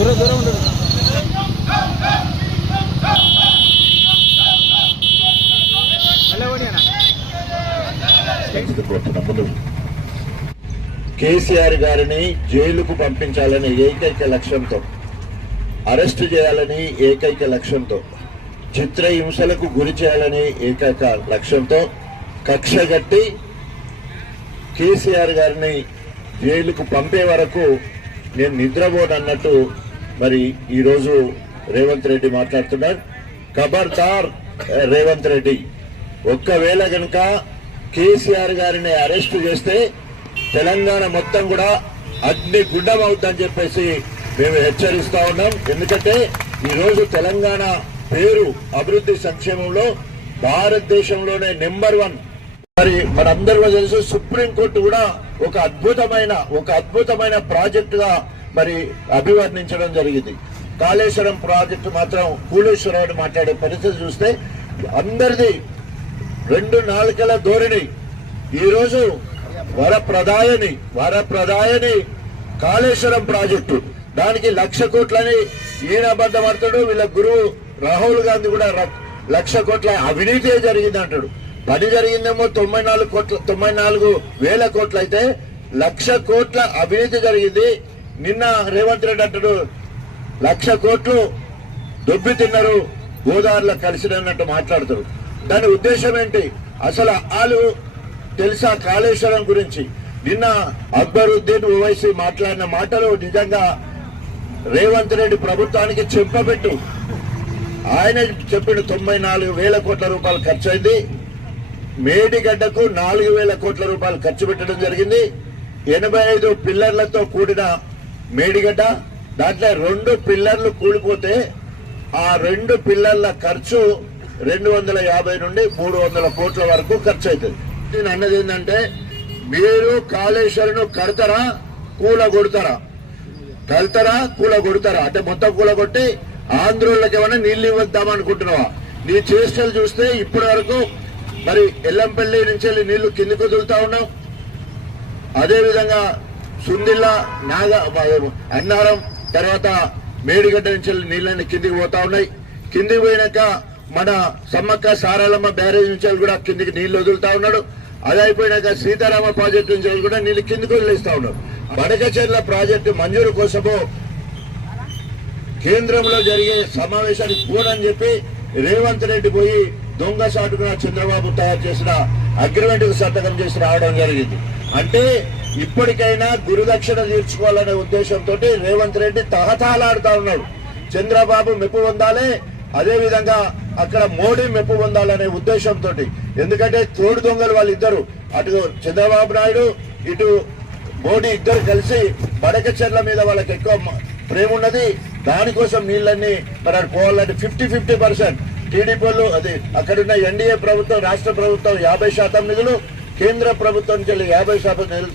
దూరం దూరం ఉండదు కేసీఆర్ గారిని జైలుకు పంపించాలని ఏకైక లక్ష్యంతో అరెస్టు చేయాలని ఏకైక లక్ష్యంతో చిత్రహింసలకు గురి చేయాలని ఏకైక లక్ష్యంతో కక్షగట్టి కేసీఆర్ గారిని జైలుకు పంపే వరకు నేను నిద్రపోనన్నట్టు మరి ఈరోజు రేవంత్ రెడ్డి మాట్లాడుతున్నారు. ఖబర్దార్ రేవంత్ రెడ్డి. ఒక్కవేళ కనుక కేసీఆర్ గారిని అరెస్టు చేస్తే తెలంగాణ మొత్తం కూడా అగ్ని గుండం అవుతుందని చెప్పేసి మేము హెచ్చరిస్తా ఉన్నాం. ఎందుకంటే ఈరోజు తెలంగాణ పేరు అభివృద్ధి సంక్షేమంలో భారతదేశంలోనే నెంబర్ వన్. మరి మనందరూ తెలుసు సుప్రీంకోర్టు కూడా ఒక అద్భుతమైన ఒక అద్భుతమైన ప్రాజెక్టుగా మరి అభివర్ణించడం జరిగింది. కాళేశ్వరం ప్రాజెక్టు మాత్రం కూలేశ్వరరావు మాట్లాడే పరిస్థితి చూస్తే అందరిది రెండు నాలుకల ధోరణి. ఈరోజు వరప్రదాయని వరప్రదాయని కాళేశ్వరం ప్రాజెక్టు. దానికి లక్ష కోట్లని ఈయన అబద్ధపడతాడు వీళ్ళ గురువు రాహుల్ గాంధీ కూడా లక్ష కోట్ల అవినీతి జరిగింది అంటాడు పని జరిగిందేమో తొంభై నాలుగు కోట్ల తొంభై నాలుగు వేల కోట్లు అయితే లక్ష కోట్ల అవినీతి జరిగింది. నిన్న రేవంత్ రెడ్డి అంటాడు లక్ష కోట్లు దొబ్బి తిన్నారు గోదావరిలో కలిసినట్టు మాట్లాడతారు దాని ఉద్దేశం ఏంటి? అసలు వాళ్ళు తెలుసా కాళేశ్వరం గురించి? నిన్న అక్బరుద్దీన్ ఓవైసీ మాట్లాడిన మాటలు నిజంగా రేవంత్ రెడ్డి ప్రభుత్వానికి చెంపబెట్టు. ఆయన చెప్పిన తొంభై నాలుగు వేల కోట్ల రూపాయలు ఖర్చు అయింది మేడిగడ్డకు నాలుగు వేల కోట్ల రూపాయలు ఖర్చు పెట్టడం జరిగింది. ఎనభై ఐదు పిల్లర్లతో కూడిన మేడిగడ్డ దాంట్లో రెండు పిల్లర్లు కూలిపోతే ఆ రెండు పిల్లర్ల ఖర్చు రెండు వందల యాభై నుండి మూడు వందల కోట్ల వరకు ఖర్చు అవుతుంది నేను అన్నది ఏంటంటే మీరు కాళేశ్వరును కడతారా కూల కొడతారా కలుతారా కూల కొడతారా అంటే మొత్తం కూల కొట్టి ఆంధ్రులకు ఏమైనా నీళ్ళు ఇవ్వద్దాం అనుకుంటున్నావా? నీ చేష్టలు చూస్తే ఇప్పటి వరకు మరి ఎల్లంపల్లి నుంచి వెళ్ళి నీళ్ళు కిందికి వదులుతా ఉన్నాం అదేవిధంగా సుందిల్లా నాగ అన్నారం తర్వాత మేడిగడ్డ నుంచి నీళ్ళని కిందికి పోతా ఉన్నాయి. కిందికి పోయినాక మన సమ్మక్క సారాలమ్మ బ్యారేజ్ నుంచి కూడా కిందికి నీళ్ళు వదులుతా ఉన్నాడు. అది అయిపోయినాక సీతారామ ప్రాజెక్టు నుంచి కూడా నీళ్ళు కిందికి వదిలేస్తా ఉన్నాడు బడకచెర్ల ప్రాజెక్టు మంజూరు కోసము కేంద్రంలో జరిగే సమావేశానికి పోనని చెప్పి రేవంత్ రెడ్డి పోయి దొంగ సాటుగా చంద్రబాబు తయారు చేసిన అగ్రిమెంట్ సంతకం చేసి రావడం జరిగింది. అంటే ఇప్పటికైనా గురుదక్షిణ తీర్చుకోవాలనే ఉద్దేశంతో రేవంత్ రెడ్డి తహతహలాడుతా ఉన్నాడు. చంద్రబాబు మెప్పు పొందాలి అదే విధంగా అక్కడ మోడీ మెప్పు పొందాలనే ఉద్దేశంతో. ఎందుకంటే తోడు దొంగలు వాళ్ళిద్దరు. అటు చంద్రబాబు నాయుడు ఇటు మోడీ ఇద్దరు కలిసి బడకచెర్ల మీద వాళ్ళకి ఎక్కువ ప్రేమ ఉన్నది. దానికోసం నీళ్ళన్ని మరి అటు పోవాలంటే ఫిఫ్టీ ఫిఫ్టీ పర్సెంట్. టీడీపీ వాళ్ళు అది అక్కడున్న ఎన్డీఏ ప్రభుత్వం రాష్ట్ర ప్రభుత్వం యాభై శాతం నిధులు కేంద్ర ప్రభుత్వం నుంచి యాభై శాతం నిధులు